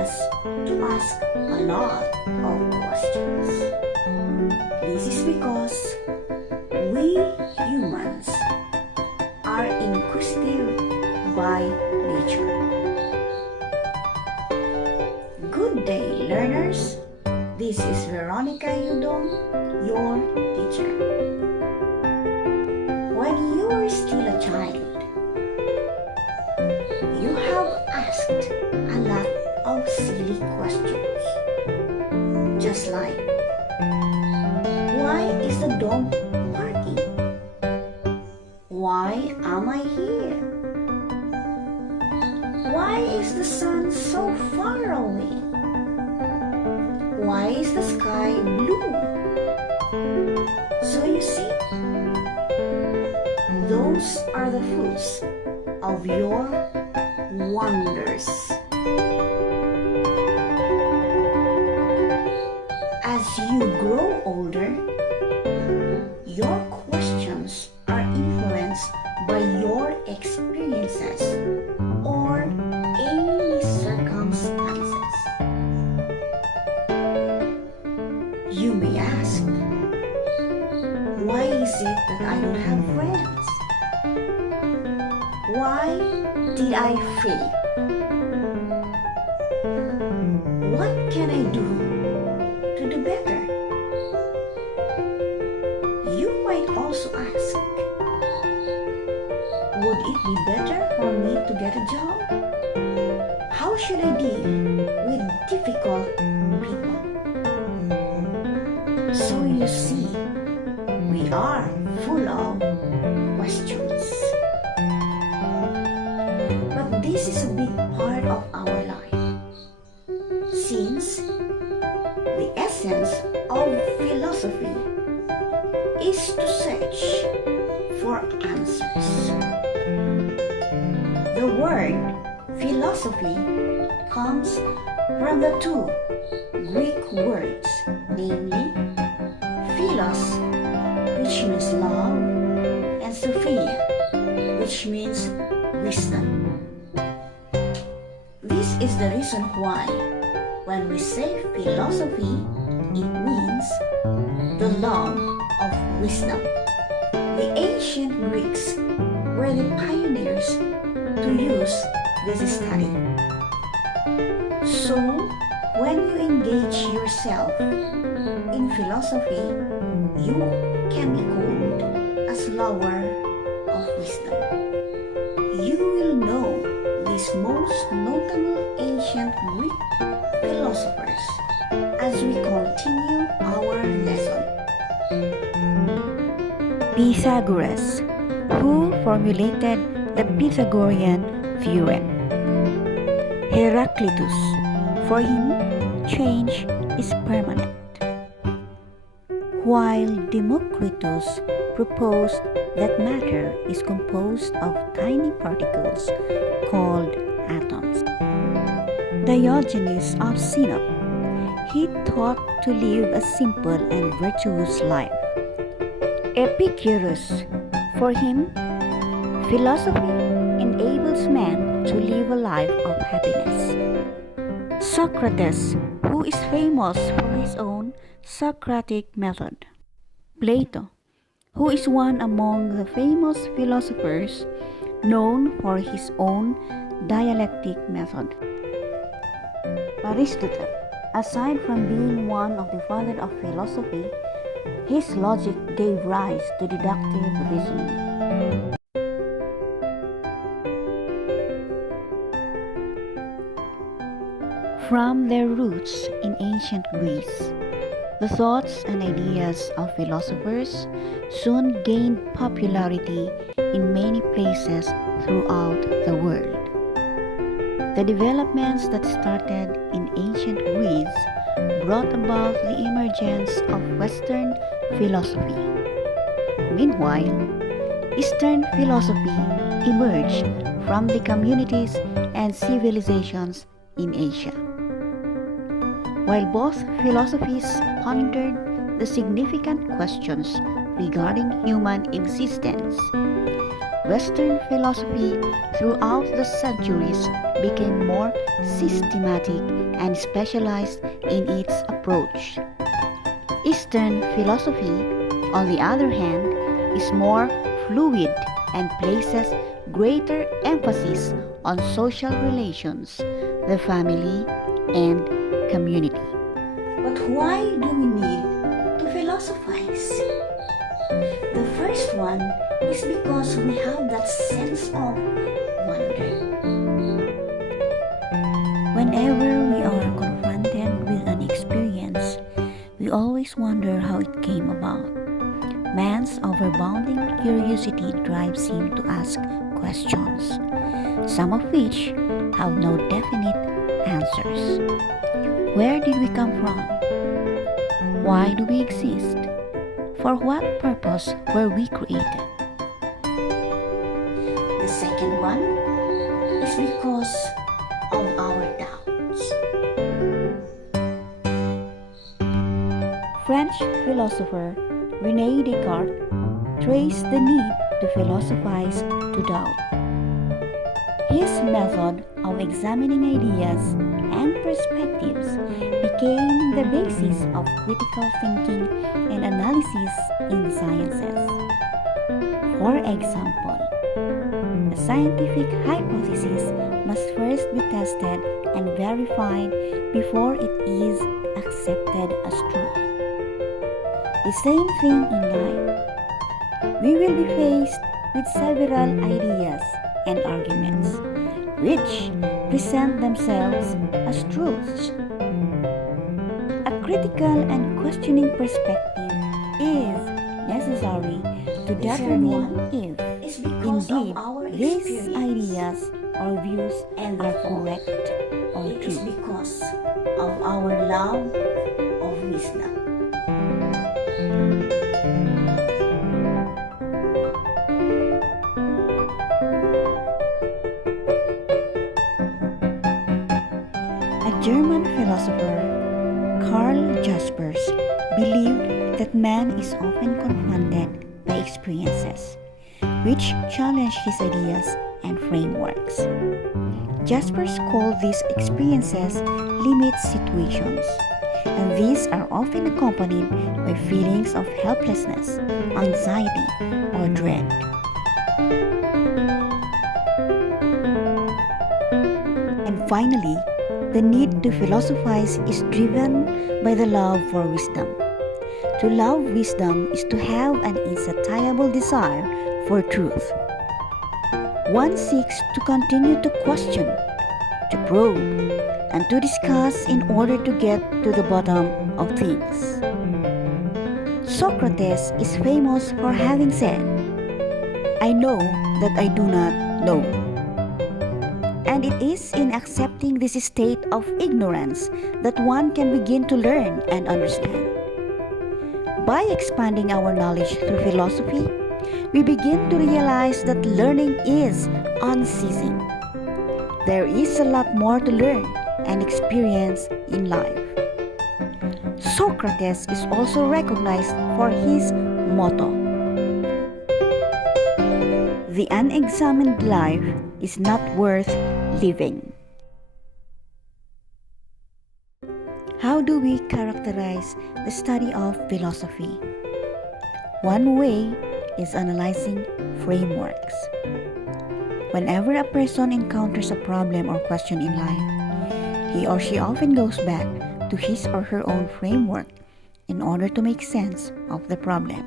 us to ask a lot of questions. This is because we humans are inquisitive by nature. Good day, learners. This is Veronica Yodong, your teacher. When you were still a child, you have asked a lot of silly questions. Just like, why is the dog barking? Why am I here? Why is the sun so far away? Why is the sky blue? So you see, those are the fruits of your wonders. As you grow older, your questions are influenced by your experiences or any circumstances. You may ask, why is it that I don't have friends? Why did I fail? What can I do to do better? You might also ask, would it be better for me to get a job? How should I deal with difficult people? So you see, we are full of questions. But this is a big part of our life, since the essence of philosophy is to search for answers. The word philosophy comes from the two Greek words, namely philos, which means love, and sophia, which means wisdom. This is the reason why when we say philosophy, it means the love of wisdom. The ancient Greeks were the pioneers to use this study. So, when you engage yourself in philosophy, you can be called as lover of wisdom. You will know these most notable ancient Greek philosophers as we continue our lesson. Pythagoras, who formulated the Pythagorean theorem. Heraclitus, for him, change is permanent. While Democritus proposed that matter is composed of tiny particles called atoms. Diogenes of Sinope, he thought to live a simple and virtuous life. Epicurus, for him, philosophy enables man to live a life of happiness. Socrates, who is famous for his own Socratic method. Plato, who is one among the famous philosophers known for his own dialectic method. Aristotle, aside from being one of the fathers of philosophy, his logic gave rise to deductive reasoning. From their roots in ancient Greece, the thoughts and ideas of philosophers soon gained popularity in many places throughout the world. The developments that started in ancient Greece brought about the emergence of Western philosophy. Meanwhile, Eastern philosophy emerged from the communities and civilizations in Asia. While both philosophies pondered the significant questions regarding human existence, Western philosophy throughout the centuries became more systematic and specialized in its approach. Eastern philosophy, on the other hand, is more fluid and places greater emphasis on social relations, the family, and community. But why do we need to philosophize? The first one is because we have that sense of wonder. Whenever we are confronted with an experience, we always wonder how it came about. Man's overbounding curiosity drives him to ask questions, some of which have no definite answers. Where did we come from? Why do we exist? For what purpose were we created? The second one is because of our doubts. French philosopher René Descartes traced the need to philosophize to doubt. His method of examining ideas and perspectives became the basis of critical thinking and analysis in the sciences. For example, a scientific hypothesis must first be tested and verified before it is accepted as true. The same thing in life. We will be faced with several ideas and arguments, which present themselves as truths. A critical and questioning perspective is necessary to determine if, indeed, these ideas or views are correct or It is true. because of our love of wisdom. A German philosopher, Karl Jaspers, believed that man is often confronted by experiences which challenge his ideas and frameworks. Jaspers called these experiences limit situations, and these are often accompanied by feelings of helplessness, anxiety, or dread. And finally, the need to philosophize is driven by the love for wisdom. To love wisdom is to have an insatiable desire for truth. One seeks to continue to question, to probe, and to discuss in order to get to the bottom of things. Socrates is famous for having said, "I know that I do not know." And it is in accepting this state of ignorance that one can begin to learn and understand. By expanding our knowledge through philosophy, we begin to realize that learning is unceasing. There is a lot more to learn and experience in life. Socrates is also recognized for his motto, "The unexamined life is not worth living." How do we characterize the study of philosophy? One way is analyzing frameworks. Whenever a person encounters a problem or question in life, he or she often goes back to his or her own framework in order to make sense of the problem.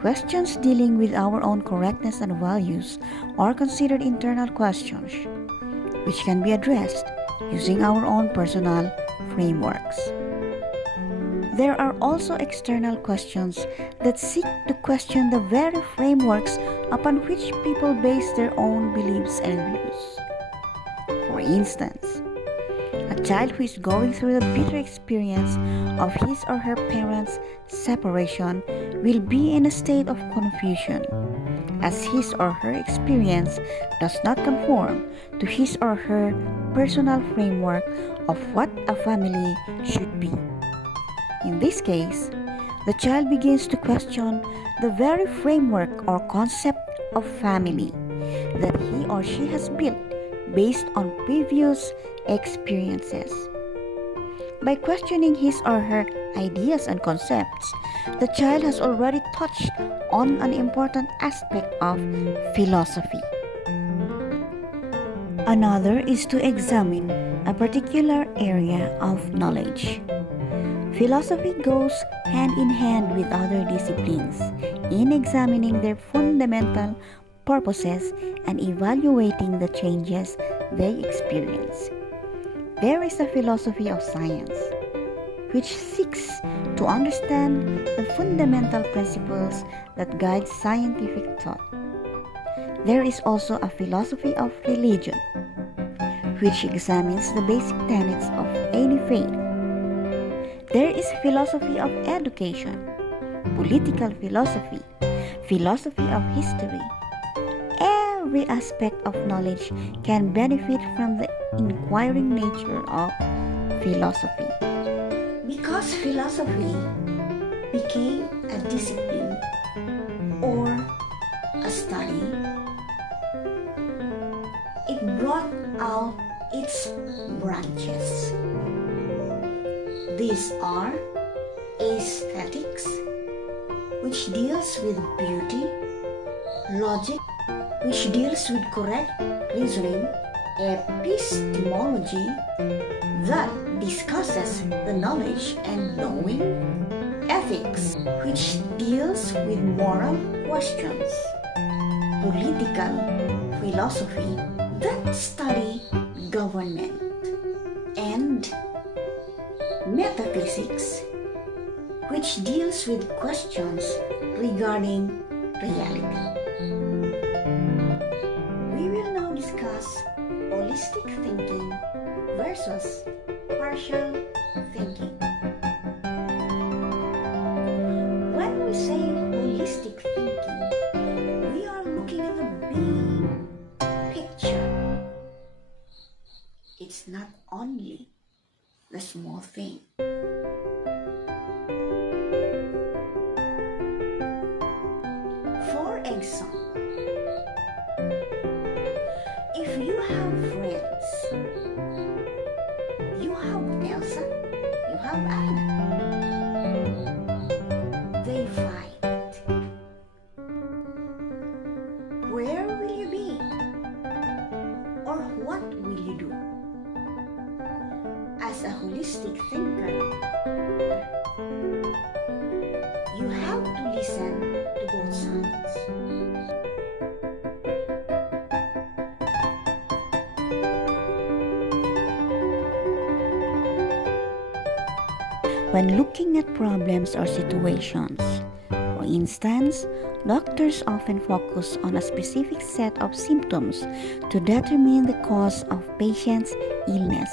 Questions dealing with our own correctness and values are considered internal questions, which can be addressed using our own personal frameworks. There are also external questions that seek to question the very frameworks upon which people base their own beliefs and views. For instance, a child who is going through the bitter experience of his or her parents' separation will be in a state of confusion, as his or her experience does not conform to his or her personal framework of what a family should be. In this case, the child begins to question the very framework or concept of family that he or she has built based on previous experiences. By questioning his or her ideas and concepts, the child has already touched on an important aspect of philosophy. Another is to examine a particular area of knowledge. Philosophy goes hand in hand with other disciplines in examining their fundamental purposes and evaluating the changes they experience. There is a philosophy of science, which seeks to understand the fundamental principles that guide scientific thought. There is also a philosophy of religion, which examines the basic tenets of any faith. There is philosophy of education, political philosophy, philosophy of history. Every aspect of knowledge can benefit from the inquiring nature of philosophy. Because philosophy became a discipline or a study, it brought out its branches. These are aesthetics, which deals with beauty, logic, which deals with correct reasoning, epistemology, that discusses the knowledge and knowing, ethics, which deals with moral questions, political philosophy, that study government, and metaphysics, which deals with questions regarding reality. We will now discuss holistic thinking versus partial thinking. When we say holistic thinking, we are looking at the big picture. It's not only the small thing. For example, if you have friends, you have Elsa, you have Anna. They fight. Where will you be? Or what will you do? As a holistic thinker, you have to listen to both sides. When looking at problems or situations, for instance, doctors often focus on a specific set of symptoms to determine the cause of patient's illness.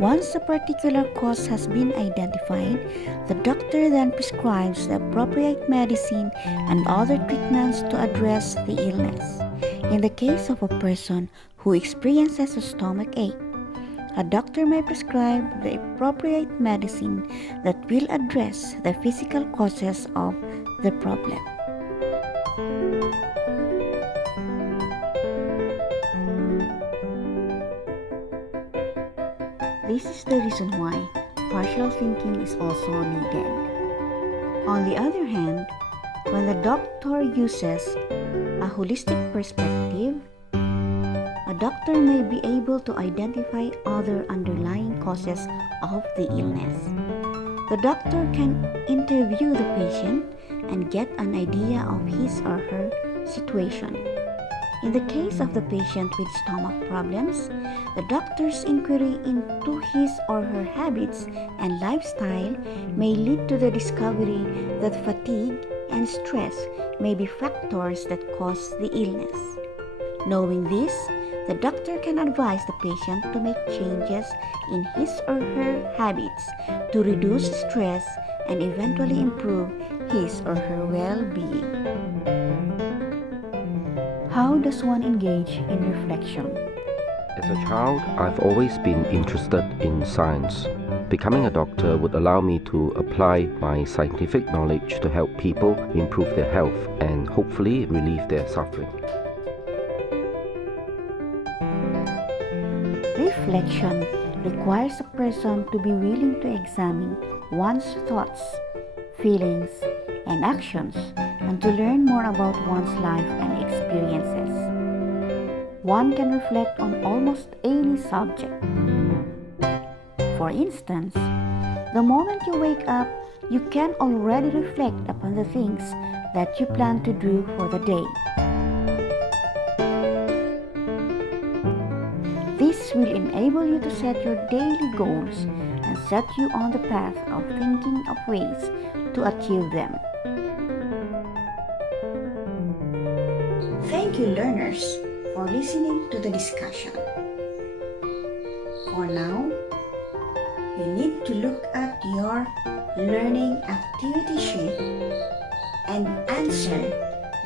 Once a particular cause has been identified, the doctor then prescribes the appropriate medicine and other treatments to address the illness. In the case of a person who experiences a stomach ache, a doctor may prescribe the appropriate medicine that will address the physical causes of the problem. This is the reason why partial thinking is also needed. On the other hand, when the doctor uses a holistic perspective, a doctor may be able to identify other underlying causes of the illness. The doctor can interview the patient and get an idea of his or her situation. In the case of the patient with stomach problems, the doctor's inquiry into his or her habits and lifestyle may lead to the discovery that fatigue and stress may be factors that cause the illness. Knowing this, the doctor can advise the patient to make changes in his or her habits to reduce stress and eventually improve his or her well-being. How does one engage in reflection? As a child, I've always been interested in science. Becoming a doctor would allow me to apply my scientific knowledge to help people improve their health and hopefully relieve their suffering. Reflection requires a person to be willing to examine one's thoughts, feelings, and actions, and to learn more about one's life and experiences. One can reflect on almost any subject. For instance, the moment you wake up, you can already reflect upon the things that you plan to do for the day. This will enable you to set your daily goals and set you on the path of thinking of ways to achieve them. Thank you, learners, for listening to the discussion. For now, you need to look at your learning activity sheet and answer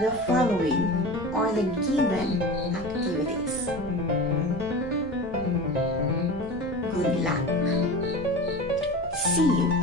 the following or the given activities. Good luck. See you